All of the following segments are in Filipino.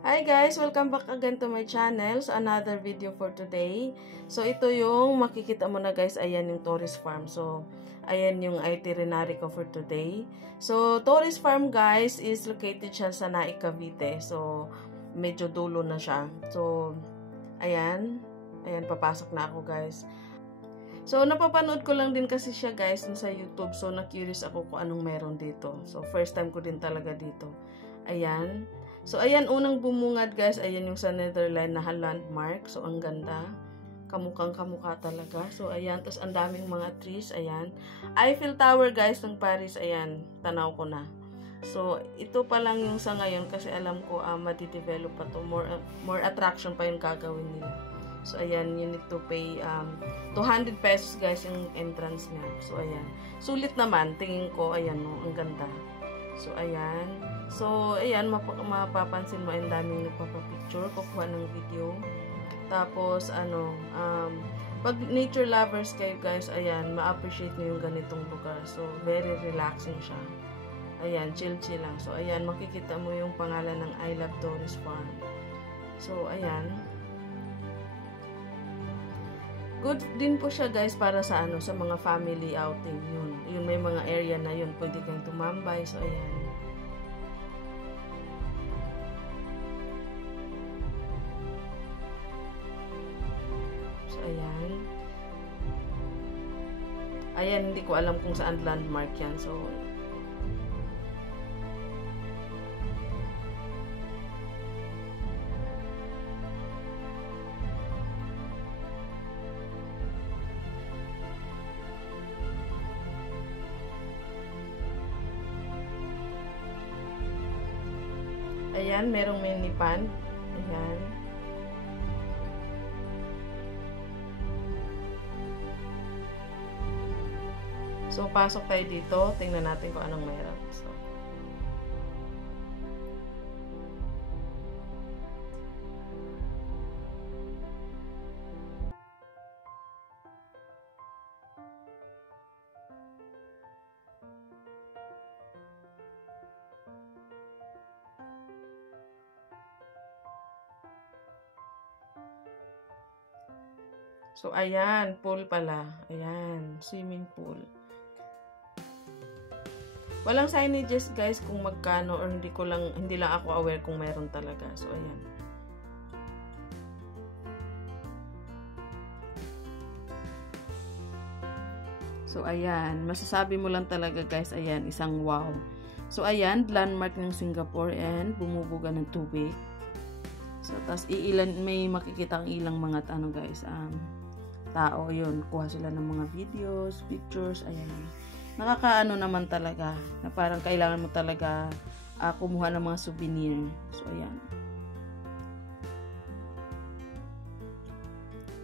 Hi guys! Welcome back again to my channel. So, another video for today. So, ito yung makikita mo na guys. Ayan yung Torres Farm. So, ayan yung itinerary ko for today. So, Torres Farm guys is located siya sa Naik, Cavite. So, medyo dulo na siya. So, ayan. Ayan, papasok na ako guys. So, napapanood ko lang din kasi siya guys sa YouTube. So, na-curious ako kung anong meron dito. So, first time ko din talaga dito. Ayan. So, ayan, unang bumungad guys, ayan yung sa Netherlands na landmark. So, ang ganda. Kamukhang kamukha talaga. So, ayan. Tapos, ang daming mga trees. Ayan. Eiffel Tower guys ng Paris. Ayan. Tanaw ko na. So, ito pa lang yung sa ngayon kasi alam ko madidevelop pa to. More attraction pa yung gagawin nila. So, ayan. You need to pay 200 pesos guys yung entrance niya. So, ayan. Sulit naman. Tingin ko, ayan no. Ang ganda. So, ayan. So, ayan, mapapansin mo, ang daming nagpapapicture, kukuha ng video. Tapos, pag nature lovers kayo guys, ayan, ma-appreciate nyo yung ganitong lugar. So, very relaxing siya. Ayan, chill-chill lang. So, ayan, makikita mo yung pangalan ng I Love Torres Farm. So, ayan. Good din po siya guys para sa sa mga family outing. Yun may mga area na yun, pwede kang tumambay. So, ayan. Ayan. Ayan, hindi ko alam kung saan landmark yan. So, ayan, merong mini pan. Ayan. So, pasok tayo dito. Tingnan natin kung anong meron. So, ayan. Pool pala. Ayan. Swimming pool. Walang signages guys kung magkano or hindi lang ako aware kung meron talaga. So, ayan. So, ayan. Masasabi mo lang talaga guys, ayan, isang wow. So, ayan, landmark ng Singapore and bumubuga ng tubig. So, tas may makikita ang ilang mga guys, tao, yun. Kuha sila ng mga videos, pictures, ayan. Nakakaano naman talaga na parang kailangan mo talaga kumuha ng mga souvenir. So, ayan.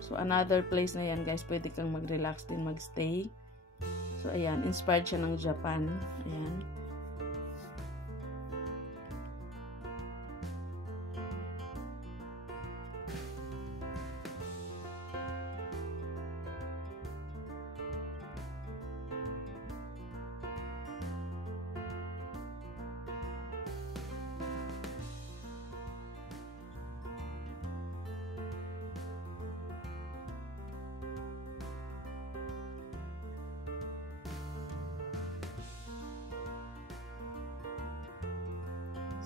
So, another place na yan, guys. Pwede kang mag-relax din, mag-stay. So, ayan. Inspired siya ng Japan. Ayan.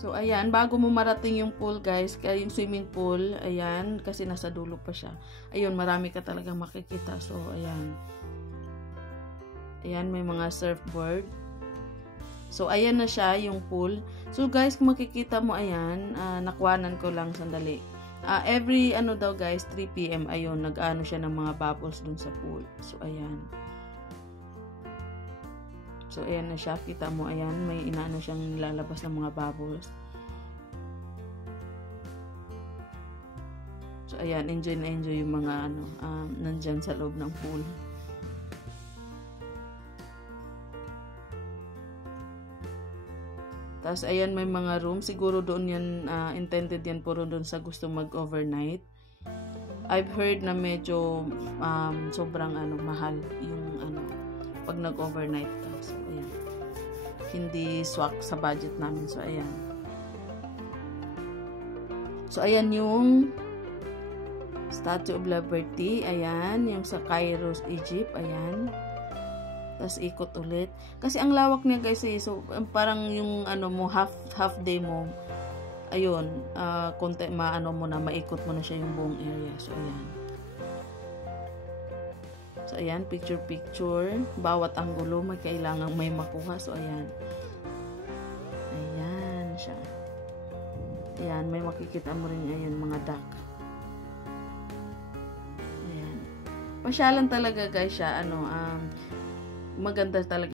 So, ayan, bago mo marating yung pool, guys, kaya yung swimming pool, ayan, kasi nasa dulo pa siya. Ayun, marami ka talagang makikita. So, ayan. Ayan, may mga surfboard. So, ayan na siya, yung pool. So, guys, kung makikita mo, ayan, nakuhanan ko lang sandali. Every, daw, guys, 3 PM, ayun, nag-ano siya ng mga bubbles dun sa pool. So, ayan. So, ayan na siya. Kita mo, ayan. May inaano siyang nilalabas ng mga bubbles. So, ayan. Enjoy na enjoy yung mga, nandyan sa loob ng pool. Tapos, ayan, may mga room. Siguro doon yan, intended yan puro doon sa gusto mag-overnight. I've heard na medyo, sobrang, mahal yung, pag nag-overnight ka. So, ayan. Hindi swak sa budget namin. So, ayan. So, ayan yung Statue of Liberty. Ayan. Yung sa Cairo, Egypt. Ayan. Tapos, ikot ulit. Kasi, ang lawak niya, guys, eh. So, parang yung, mo, half day mo, ayun, konti, maikot mo na siya yung buong area. So, ayan. So, ayan, picture. Bawat anggulo, may kailangang may makuha. So, ayan. Ayan siya. Ayan, may makikita mo rin ayan, mga duck. Ayan. Pasyalan talaga, guys, siya. Maganda talaga.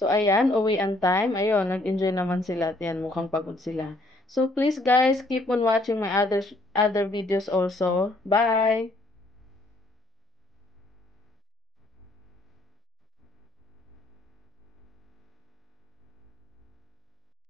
So, ayan, uwian time. Ayun, nag-enjoy naman sila at yan, mukhang pagod sila. So, please guys, keep on watching my other videos also. Bye!